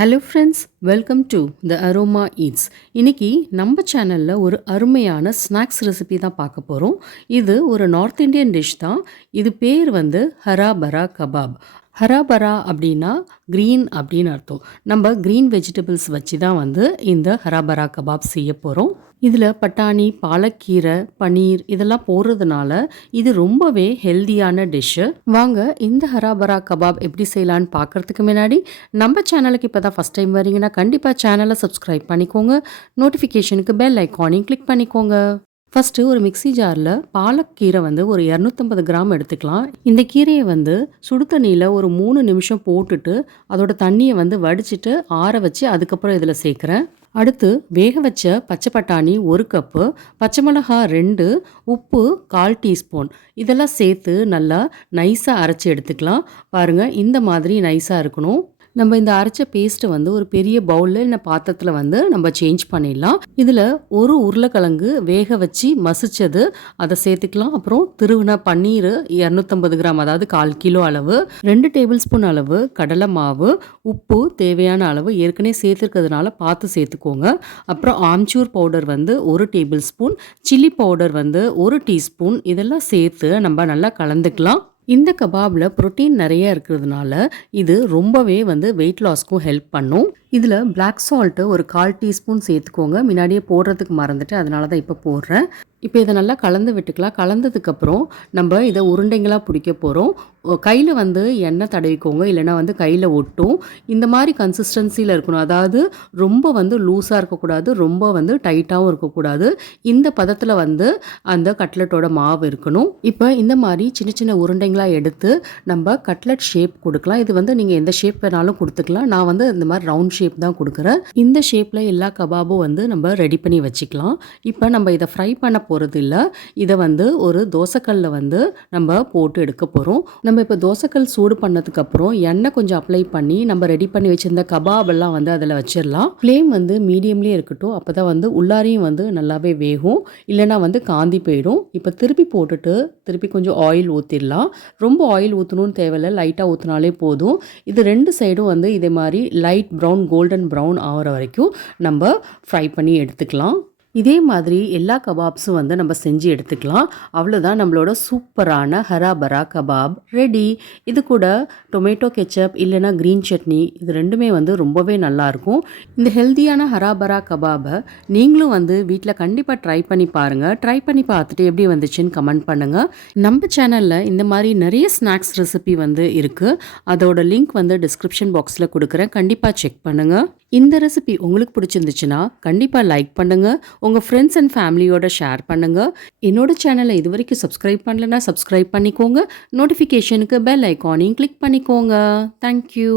Hello friends, welcome to the aroma eats. இன்னைக்கு நம்ம சேனலில் ஒரு அருமையான ஸ்நாக்ஸ் ரெசிபி தான் பார்க்க போகிறோம். இது ஒரு நார்த் இந்தியன் டிஷ் தான். இது பேர் வந்து ஹராபரா கபாப். ஹராபரா அப்படின்னா க்ரீன் அப்படின்னு அர்த்தம். நம்ம க்ரீன் வெஜிடபிள்ஸ் வச்சு தான் வந்து இந்த ஹராபரா கபாப் செய்ய போகிறோம். இதில் பட்டாணி, பாலக்கீரை, பன்னீர் இதெல்லாம் போடுறதுனால இது ரொம்பவே ஹெல்தியான டிஷ்ஷு. வாங்க இந்த ஹராபரா கபாப் எப்படி செய்யலான்னு பார்க்கறதுக்கு முன்னாடி நம்ம சேனலுக்கு இப்போ தான் ஃபஸ்ட் டைம் வரீங்கன்னா கண்டிப்பாக சேனலை சப்ஸ்கிரைப் பண்ணிக்கோங்க. நோட்டிஃபிகேஷனுக்கு பெல் ஐக்கானையும் கிளிக் பண்ணிக்கோங்க. ஃபஸ்ட்டு ஒரு மிக்ஸி ஜாரில் பாலக்கீரை வந்து ஒரு 250 கிராம் எடுத்துக்கலாம். இந்த கீரையை வந்து சுடு தண்ணியில் ஒரு 3 நிமிஷம் போட்டுட்டு அதோட தண்ணியை வந்து வடிச்சிட்டு ஆற வச்சு அதுக்கப்புறம் இதில் சேர்க்குறேன். அடுத்து வேக வச்ச பச்சை பட்டாணி 1 கப்பு, பச்சை மிளகாய் 2, உப்பு 1/4 டீஸ்பூன் இதெல்லாம் சேர்த்து நல்லா நைஸாக அரைச்சி எடுத்துக்கலாம். பாருங்கள், இந்த மாதிரி நைஸாக இருக்கணும். நம்ம இந்த அரைச்ச பேஸ்ட்டை வந்து ஒரு பெரிய பவுலில் இல்லை பாத்திரத்தில் வந்து நம்ம சேஞ்ச் பண்ணிடலாம். இதில் ஒரு உருளைக்கிழங்கு வேக வச்சு மசிச்சது அதை சேர்த்துக்கலாம். அப்புறம் திருவின பன்னீர் 250 கிராம், அதாவது 1/4 கிலோ அளவு, 2 டேபிள் ஸ்பூன் அளவு கடலை மாவு, உப்பு தேவையான அளவு ஏற்கனவே சேர்த்துருக்கிறதுனால பார்த்து சேர்த்துக்கோங்க. அப்புறம் ஆம்ச்சூர் பவுடர் வந்து 1 டேபிள் ஸ்பூன், சில்லி பவுடர் வந்து 1 டீஸ்பூன் இதெல்லாம் சேர்த்து நம்ம நல்லா கலந்துக்கலாம். இந்த கபாபில் புரோட்டீன் நிறைய இருக்கிறதுனால இது ரொம்பவே வந்து வெயிட் லாஸ்க்கும் ஹெல்ப் பண்ணும். இதில் பிளாக் சால்ட்டு ஒரு 1/4 டீஸ்பூன் சேர்த்துக்கோங்க. முன்னாடியே போடுறதுக்கு மறந்துட்டு அதனால தான் இப்போ போடுறேன். இப்போ இதை நல்லா கலந்து விட்டுக்கலாம். கலந்ததுக்கப்புறம் நம்ம இதை உருண்டைங்களாக பிடிக்க போகிறோம். கையில் வந்து எண்ணெய் தடவிக்கோங்க, இல்லைனா வந்து கையில் ஒட்டும். இந்த மாதிரி கன்சிஸ்டன்சியில் இருக்கணும். அதாவது ரொம்ப வந்து லூஸாக இருக்கக்கூடாது, ரொம்ப வந்து டைட்டாகவும் இருக்கக்கூடாது. இந்த பதத்தில் வந்து அந்த கட்லெட்டோட மாவு இருக்கணும். இப்போ இந்த மாதிரி சின்ன சின்ன உருண்டைங்களாக எடுத்து நம்ம கட்லெட் ஷேப் கொடுக்கலாம். இது வந்து நீங்கள் எந்த ஷேப் வேணாலும் கொடுத்துக்கலாம். நான் வந்து இந்த மாதிரி ரவுண்ட் ஷேப் தான் கொடுக்குறேன். இந்த ஷேப்பில் எல்லா கபாபும் வந்து நம்ம ரெடி பண்ணி வச்சுக்கலாம். இப்போ நம்ம இதை ஃப்ரை பண்ண போகிறது இல்லை. இதை வந்து ஒரு தோசைக்கல்லில் வந்து நம்ம போட்டு எடுக்க போகிறோம். நம்ம இப்போ தோசைக்கல் சூடு பண்ணதுக்கப்புறம் எண்ணெய் கொஞ்சம் அப்ளை பண்ணி நம்ம ரெடி பண்ணி வச்சுருந்த கபாபெல்லாம் வந்து அதில் வச்சிடலாம். ஃப்ளேம் வந்து மீடியம்லேயே இருக்கட்டும். அப்போ தான் வந்து உள்ளாரையும் வந்து நல்லாவே வேகும், இல்லைனா வந்து காந்தி போயிடும். இப்போ திருப்பி போட்டுட்டு திருப்பி கொஞ்சம் ஆயில் ஊற்றிடலாம். ரொம்ப ஆயில் ஊற்றணும்னு தேவையில்லை, லைட்டாக ஊற்றினாலே போதும். இது 2 சைடும் வந்து இதே மாதிரி லைட் ப்ரௌன், கோல்டன் ப்ரௌன் ஆகிற வரைக்கும் நம்ம ஃப்ரை பண்ணி எடுத்துக்கலாம். இதே மாதிரி எல்லா கபாப்ஸும் வந்து நம்ம செஞ்சு எடுத்துக்கலாம். அவ்வளோதான், நம்மளோட சூப்பரான ஹராபரா கபாப் ரெடி. இது கூட டொமேட்டோ கெச்சப் இல்லைனா க்ரீன் சட்னி இது ரெண்டுமே வந்து ரொம்பவே நல்லாயிருக்கும். இந்த ஹெல்த்தியான ஹராபரா கபாபை நீங்களும் வந்து வீட்டில் கண்டிப்பாக ட்ரை பண்ணி பாருங்கள். ட்ரை பண்ணி பார்த்துட்டு எப்படி வந்துச்சுன்னு கமெண்ட் பண்ணுங்கள். நம்ம சேனலில் இந்த மாதிரி நிறைய ஸ்நாக்ஸ் ரெசிபி வந்து இருக்குது. அதோட லிங்க் வந்து டிஸ்கிரிப்ஷன் பாக்ஸில் கொடுக்குறேன், கண்டிப்பாக செக் பண்ணுங்கள். இந்த ரெசிபி உங்களுக்கு பிடிச்சிருந்துச்சுன்னா கண்டிப்பாக லைக் பண்ணுங்கள். உங்கள் ஃப்ரெண்ட்ஸ் அண்ட் ஃபேமிலியோட ஷேர் பண்ணுங்கள். என்னோட சேனலை இது வரைக்கும் சப்ஸ்கிரைப் பண்ணலைன்னா சப்ஸ்கிரைப் பண்ணிக்கோங்க. நோட்டிஃபிகேஷனுக்கு பெல் ஐக்கானையும் கிளிக் பண்ணிக்கோங்க. தேங்க்யூ.